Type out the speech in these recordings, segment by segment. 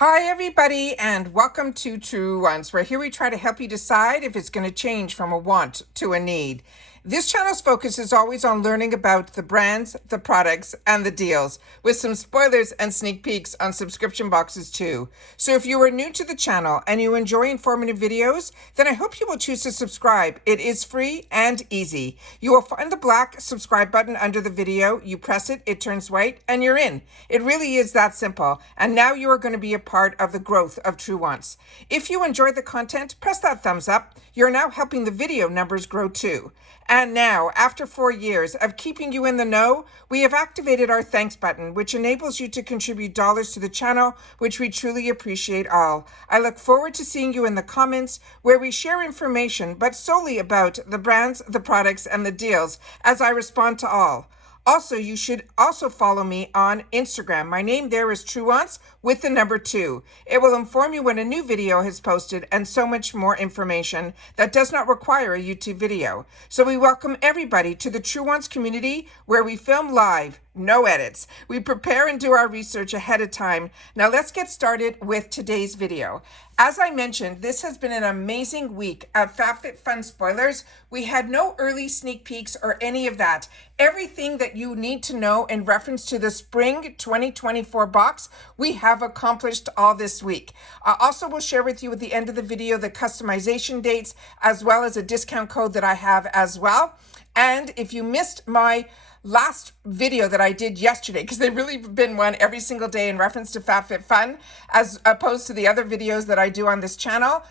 Hi, everybody, and welcome to Truewants, where here we try to help you decide if it's going to change from a want to a need. This channel's focus is always on learning about the brands, the products, and the deals, with some spoilers and sneak peeks on subscription boxes too. So if you are new to the channel and you enjoy informative videos, then I hope you will choose to subscribe. It is free and easy. You will find the black subscribe button under the video. You press it, it turns white, and you're in. It really is that simple. And now you are going to be a part of the growth of Truewants. If you enjoyed the content, press that thumbs up. You're now helping the video numbers grow too. And now, after 4 years of keeping you in the know, we have activated our thanks button, which enables you to contribute dollars to the channel, which we truly appreciate all. I look forward to seeing you in the comments, where we share information, but solely about the brands, the products, and the deals, as I respond to all. Also, you should also follow me on Instagram. My name there is Truewants with the number 2. It will inform you when a new video has posted and so much more information that does not require a YouTube video. So we welcome everybody to the Truewants community, where we film live, no edits. We prepare and do our research ahead of time. Now let's get started with today's video. As I mentioned, this has been an amazing week of FabFitFun spoilers. We had no early sneak peeks or any of that. Everything that you need to know in reference to the spring 2024 box, we have accomplished all this week. I also will share with you at the end of the video the customization dates, as well as a discount code that I have as well. And if you missed my last video that I did yesterday, because they've really been one every single day in reference to FabFitFun, as opposed to the other videos that I do on this channel.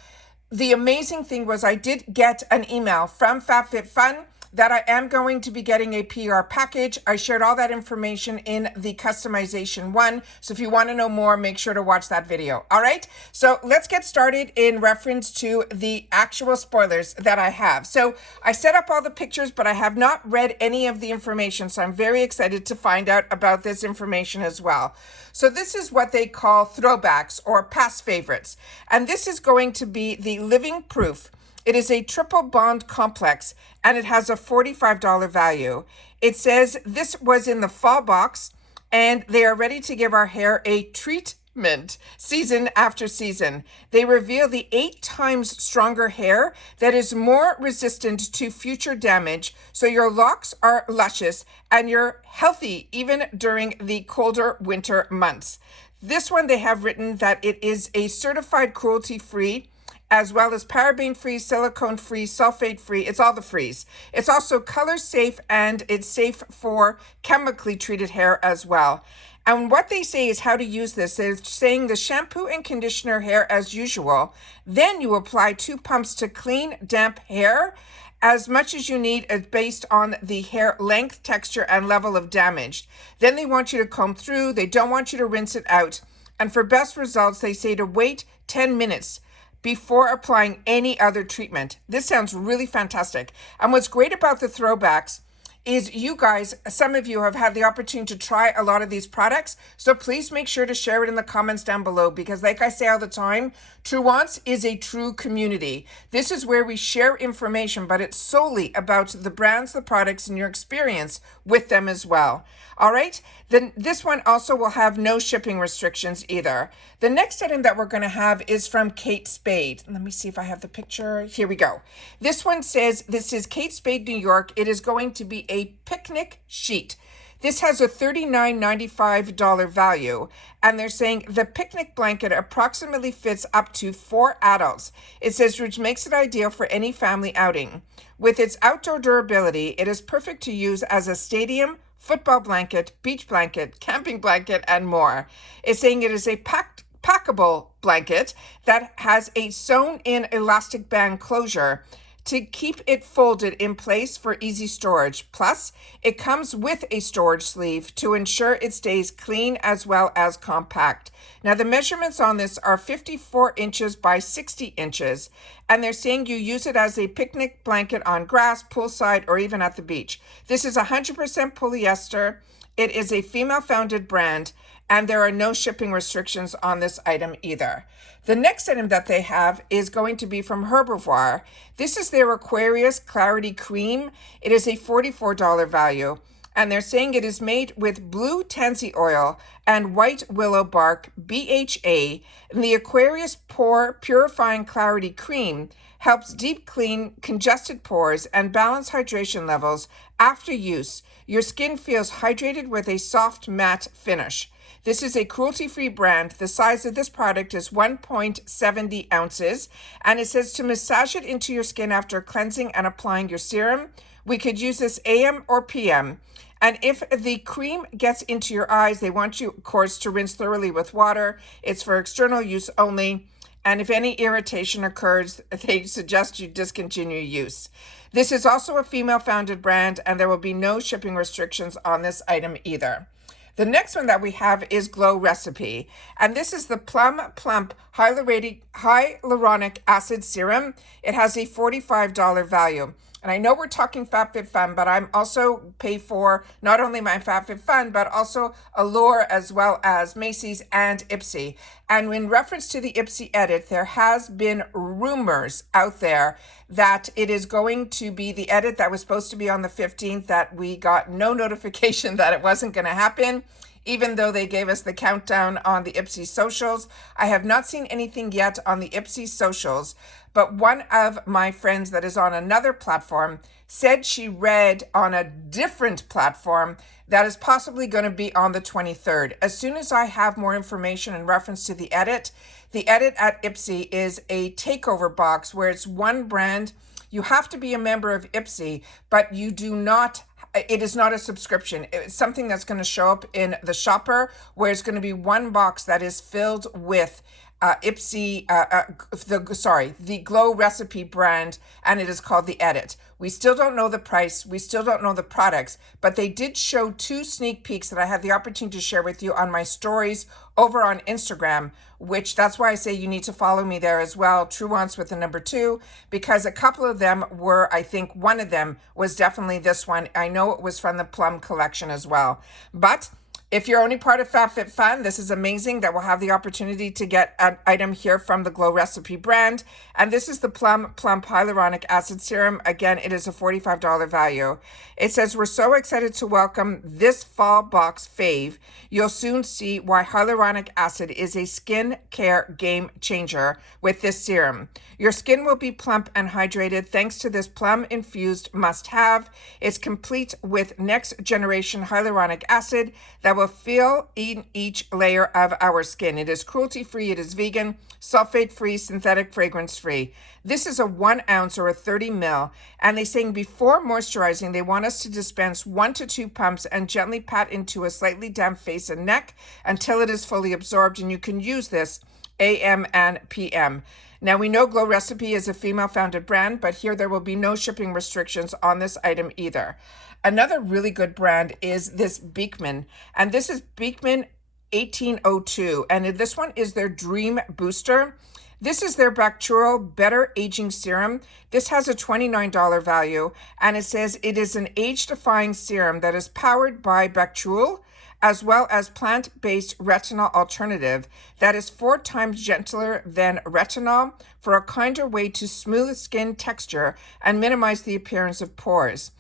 The amazing thing was I did get an email from FabFitFun that I am going to be getting a PR package. I shared all that information in the customization one. So if you want to know more, make sure to watch that video. All right. So let's get started in reference to the actual spoilers that I have. So I set up all the pictures, but I have not read any of the information. So I'm very excited to find out about this information as well. So this is what they call throwbacks or past favorites. And this is going to be the living proof. It is a triple bond complex, and it has a $45 value. It says this was in the fall box, and they are ready to give our hair a treatment season after season. They reveal the 8 times stronger hair that is more resistant to future damage, so your locks are luscious and you're healthy even during the colder winter months. This one, they have written that it is a certified cruelty-free, as well as paraben-free, silicone-free, sulfate-free. It's all the frees. It's also color-safe, and it's safe for chemically treated hair as well. And what they say is how to use this. They're saying the shampoo and conditioner hair as usual. Then you apply 2 pumps to clean, damp hair, as much as you need based on the hair length, texture, and level of damage. Then they want you to comb through. They don't want you to rinse it out. And for best results, they say to wait 10 minutes before applying any other treatment. This sounds really fantastic. And what's great about the throwbacks is you guys, some of you have had the opportunity to try a lot of these products. So please make sure to share it in the comments down below, because like I say all the time, Truewants is a true community. This is where we share information, but it's solely about the brands, the products, and your experience with them as well. All right, then this one also will have no shipping restrictions either. The next item that we're going to have is from Kate Spade. Let me see if I have the picture. Here we go. This one says, this is Kate Spade, New York. It is going to be a picnic sheet. This has a $39.95 value, and they're saying the picnic blanket approximately fits up to 4 adults. It says, which makes it ideal for any family outing. With its outdoor durability, it is perfect to use as a stadium, football blanket, beach blanket, camping blanket, and more. It's saying it is a packable blanket that has a sewn-in elastic band closure to keep it folded in place for easy storage. Plus, it comes with a storage sleeve to ensure it stays clean as well as compact. Now, the measurements on this are 54 inches by 60 inches, and they're saying you use it as a picnic blanket on grass, poolside, or even at the beach. This is 100% polyester. It is a female-founded brand, and there are no shipping restrictions on this item either. The next item that they have is going to be from Herir. This is their Aquarius Clarity Cream. It is a $44 value. And they're saying it is made with blue tansy oil and white willow bark, BHA, and the Aquarius Pore Purifying Clarity Cream helps deep clean congested pores and balance hydration levels after use. Your skin feels hydrated with a soft matte finish. This is a cruelty-free brand. The size of this product is 1.70 ounces, and it says to massage it into your skin after cleansing and applying your serum. We could use this AM or PM. And if the cream gets into your eyes, they want you, of course, to rinse thoroughly with water. It's for external use only. And if any irritation occurs, they suggest you discontinue use. This is also a female-founded brand, and there will be no shipping restrictions on this item either. The next one that we have is Glow Recipe, and this is the Plum Plump Hyaluronic Acid Serum. It has a $45 value. And I know we're talking FabFitFun, but I'm also pay for not only my FabFitFun, but also Allure as well as Macy's and Ipsy. And in reference to the Ipsy edit, there has been rumors out there that it is going to be the edit that was supposed to be on the 15th, that we got no notification that it wasn't going to happen, even though they gave us the countdown on the Ipsy socials. I have not seen anything yet on the Ipsy socials, but one of my friends that is on another platform said she read on a different platform that is possibly going to be on the 23rd. As soon as I have more information in reference to the edit at Ipsy is a takeover box where it's one brand. You have to be a member of Ipsy, but you do not. It is not a subscription. It's something that's going to show up in the shopper, where it's going to be one box that is filled with Ipsy, the Glow Recipe brand, and it is called the Edit. We still don't know the price. We still don't know the products, but they did show 2 sneak peeks that I had the opportunity to share with you on my stories over on Instagram, which that's why I say you need to follow me there as well, Truewants with the number 2, because a couple of them were, I think one of them was definitely this one. I know it was from the Plum collection as well. But if you're only part of FabFitFun, this is amazing that we'll have the opportunity to get an item here from the Glow Recipe brand. And this is the Plum Plump Hyaluronic Acid Serum. Again, it is a $45 value. It says, we're so excited to welcome this fall box fave. You'll soon see why hyaluronic acid is a skin care game changer with this serum. Your skin will be plump and hydrated thanks to this plum-infused must-have. It's complete with next-generation hyaluronic acid that will fill in each layer of our skin. It is cruelty-free, it is vegan, sulfate-free, synthetic fragrance-free. This is a 1 ounce or a 30 ml, and they're saying before moisturizing, they want us to dispense 1 to 2 pumps and gently pat into a slightly damp face and neck until it is fully absorbed, and you can use this AM and PM. Now, we know Glow Recipe is a female-founded brand, but here there will be no shipping restrictions on this item either. Another really good brand is this Beekman, and this is Beekman 1802, and this one is their Dream Booster. This is their Bacterial Better Aging Serum. This has a $29 value, and it says it is an age-defying serum that is powered by Bacterial, as well as plant-based retinol alternative that is 4 times gentler than retinol for a kinder way to smooth skin texture and minimize the appearance of pores.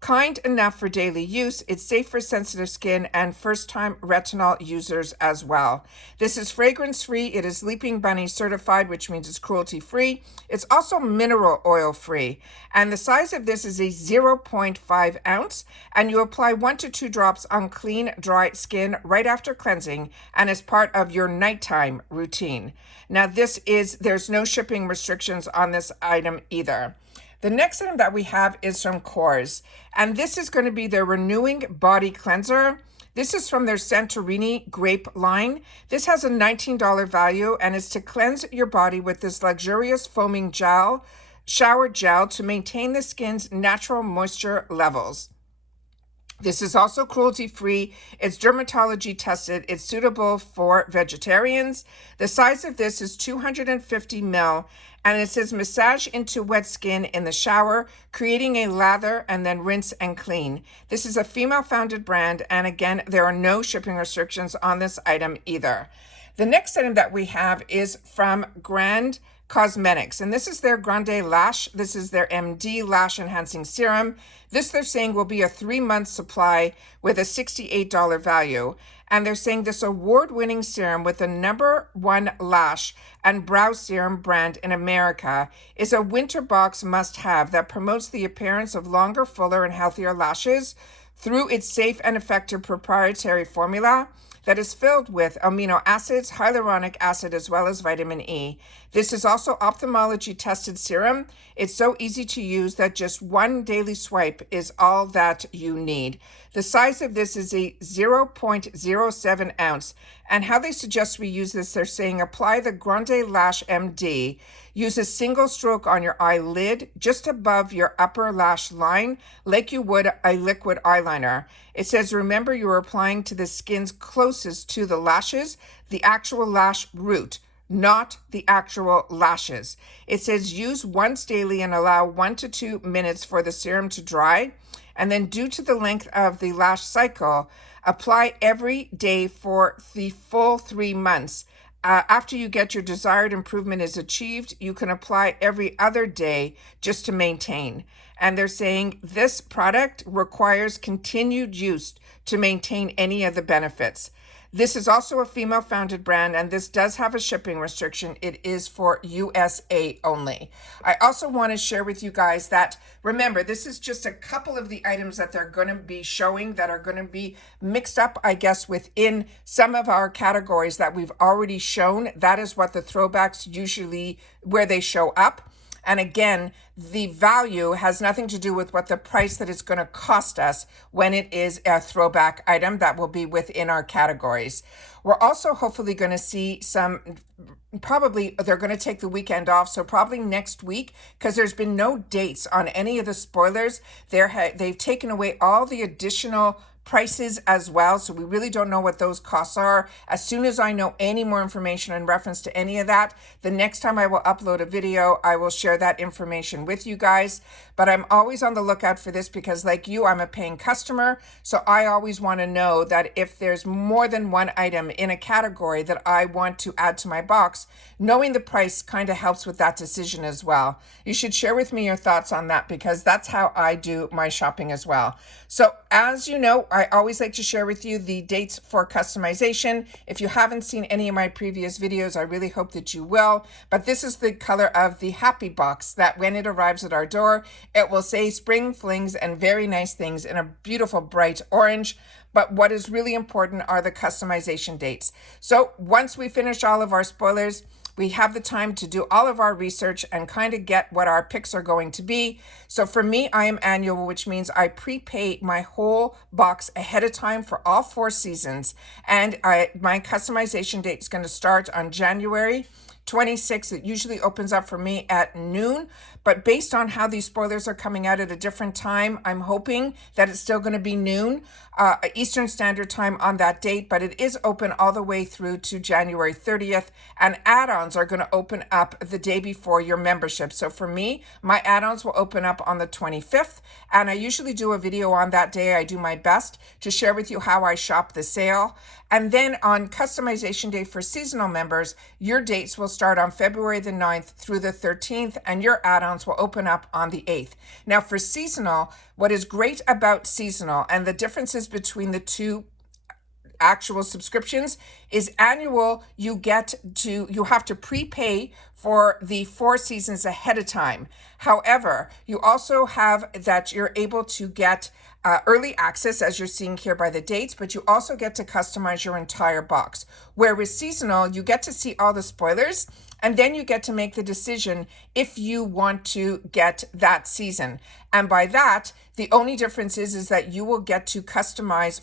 Kind enough for daily use, it's safe for sensitive skin and first-time retinol users as well. This is fragrance-free, it is Leaping Bunny certified, which means it's cruelty-free. It's also mineral oil-free, and the size of this is a 0.5 ounce, and you apply 1 to 2 drops on clean, dry skin right after cleansing, and as part of your nighttime routine. Now, there's no shipping restrictions on this item either. The next item that we have is from Kors, and this is going to be their Renewing Body Cleanser. This is from their Santorini Grape line. This has a $19 value, and is to cleanse your body with this luxurious foaming gel, shower gel, to maintain the skin's natural moisture levels. This is also cruelty-free, it's dermatology tested, it's suitable for vegetarians. The size of this is 250 ml, and it says massage into wet skin in the shower, creating a lather and then rinse and clean. This is a female-founded brand, and again, there are no shipping restrictions on this item either. The next item that we have is from Grand Cosmetics, and this is their Grande Lash. This is their MD Lash Enhancing Serum. This, they're saying, will be a 3-month supply with a $68 value. And they're saying this award-winning serum with the #1 lash and brow serum brand in America is a winter box must-have that promotes the appearance of longer, fuller, and healthier lashes through its safe and effective proprietary formula that is filled with amino acids, hyaluronic acid, as well as vitamin E. This is also ophthalmology tested serum. It's so easy to use that just one daily swipe is all that you need. The size of this is a 0.07 ounce. And how they suggest we use this, they're saying apply the Grande Lash MD. Use a single stroke on your eyelid just above your upper lash line like you would a liquid eyeliner. It says, remember you are applying to the skin's closest to the lashes, the actual lash root, not the actual lashes. It says use once daily and allow 1 to 2 minutes for the serum to dry. And then due to the length of the lash cycle, apply every day for the full 3 months. After you get your desired improvement is achieved, you can apply every other day just to maintain. And they're saying this product requires continued use to maintain any of the benefits. This is also a female-founded brand, and this does have a shipping restriction. It is for USA only. I also want to share with you guys that, remember, this is just a couple of the items that they're going to be showing that are going to be mixed up, I guess, within some of our categories that we've already shown. That is what the throwbacks usually, where they show up. And again, the value has nothing to do with what the price that it's going to cost us when it is a throwback item that will be within our categories. We're also hopefully going to see some, probably they're going to take the weekend off, so probably next week, because there's been no dates on any of the spoilers. They've taken away all the additional prices as well, so we really don't know what those costs are. As soon as I know any more information in reference to any of that, the next time I will upload a video, I will share that information with you guys. But I'm always on the lookout for this because, like you, I'm a paying customer, so I always want to know that if there's more than one item in a category that I want to add to my box, knowing the price kind of helps with that decision as well. You should share with me your thoughts on that because that's how I do my shopping as well. So as you know, I always like to share with you the dates for customization. If you haven't seen any of my previous videos, I really hope that you will. But this is the color of the happy box that when it arrives at our door, it will say spring flings and very nice things in a beautiful bright orange. But what is really important are the customization dates. So once we finish all of our spoilers, we have the time to do all of our research and kind of get what our picks are going to be. So for me, I am annual, which means I prepay my whole box ahead of time for all 4 seasons. And my customization date is going to start on January 26th. It usually opens up for me at noon, but based on how these spoilers are coming out at a different time, I'm hoping that it's still going to be noon Eastern Standard Time on that date, but it is open all the way through to January 30th, and add-ons are going to open up the day before your membership. So for me, my add-ons will open up on the 25th, and I usually do a video on that day. I do my best to share with you how I shop the sale. And then on customization day for seasonal members, your dates will start on February the 9th through the 13th, and your add-ons will open up on the 8th. Now for seasonal, what is great about seasonal and the differences between the two actual subscriptions is annual, you have to prepay for the 4 seasons ahead of time. However, you also have that you're able to get early access, as you're seeing here by the dates, but you also get to customize your entire box. Where with seasonal, you get to see all the spoilers, and then you get to make the decision if you want to get that season. And by that, the only difference is that you will get to customize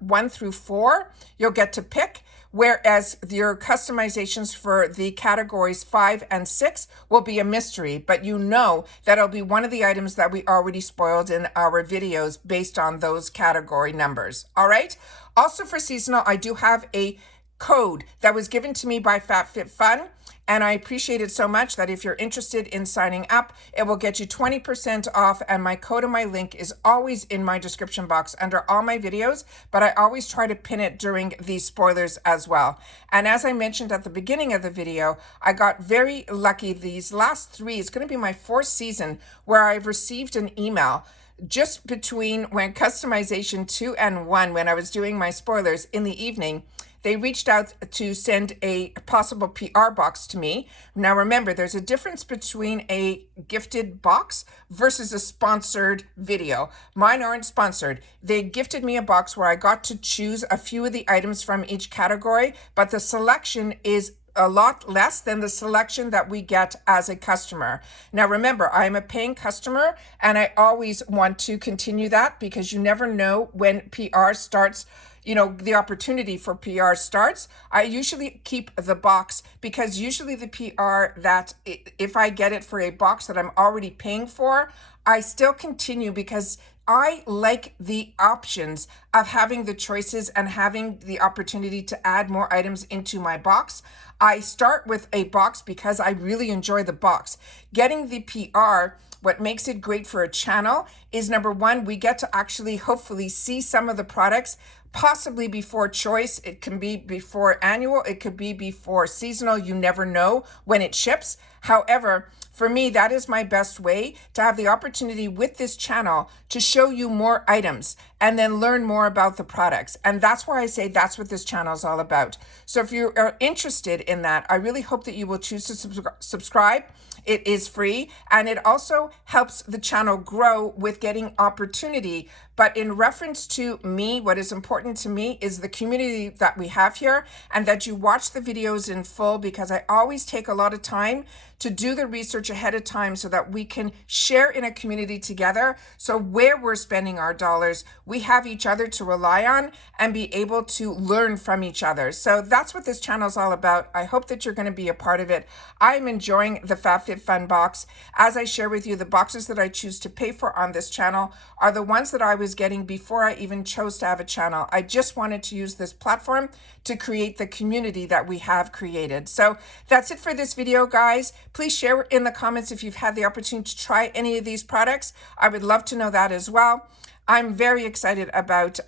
1 through 4. You'll get to pick, whereas your customizations for the categories 5 and 6 will be a mystery, but you know that it'll be one of the items that we already spoiled in our videos based on those category numbers. All right. Also for seasonal, I do have a code that was given to me by FabFitFun. And I appreciate it so much that if you're interested in signing up, it will get you 20% off. And my code and my link is always in my description box under all my videos, but I always try to pin it during these spoilers as well. And as I mentioned at the beginning of the video, I got very lucky. These last 3, it's going to be my 4th season where I've received an email just between when customization 2 and 1, when I was doing my spoilers in the evening. They reached out to send a possible PR box to me. Now remember, there's a difference between a gifted box versus a sponsored video. Mine aren't sponsored. They gifted me a box where I got to choose a few of the items from each category, but the selection is a lot less than the selection that we get as a customer. Now remember, I'm a paying customer and I always want to continue that because you never know when PR starts, the opportunity for PR starts. I usually keep the box because usually the PR that if I get it for a box that I'm already paying for, I still continue because I like the options of having the choices and having the opportunity to add more items into my box. I start with a box because I really enjoy the box. Getting the PR, what makes it great for a channel is number 1, we get to actually hopefully see some of the products possibly before choice. It can be before annual, it could be before seasonal. You never know when it ships. However, for me, that is my best way to have the opportunity with this channel to show you more items and then learn more about the products. And that's why I say that's what this channel is all about. So if you are interested in that, I really hope that you will choose to subscribe. It is free and it also helps the channel grow with getting opportunity. But in reference to me, what is important to me is the community that we have here and that you watch the videos in full, because I always take a lot of time to do the research ahead of time so that we can share in a community together. So where we're spending our dollars, we have each other to rely on and be able to learn from each other. So that's what this channel is all about. I hope that you're going to be a part of it. I'm enjoying the FabFitFun box. As I share with you, the boxes that I choose to pay for on this channel are the ones that I was getting before I even chose to have a channel. I just wanted to use this platform to create the community that we have created. So that's it for this video, guys. Please share in the comments if you've had the opportunity to try any of these products. I would love to know that as well. I'm very excited about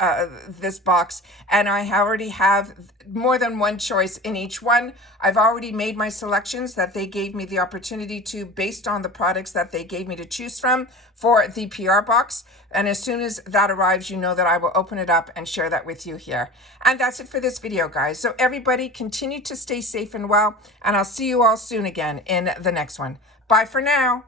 this box, and I already have more than one choice in each one. I've already made my selections that they gave me the opportunity to based on the products that they gave me to choose from for the PR box. And as soon as that arrives, you know that I will open it up and share that with you here. And that's it for this video, guys. So everybody continue to stay safe and well, and I'll see you all soon again in the next one. Bye for now.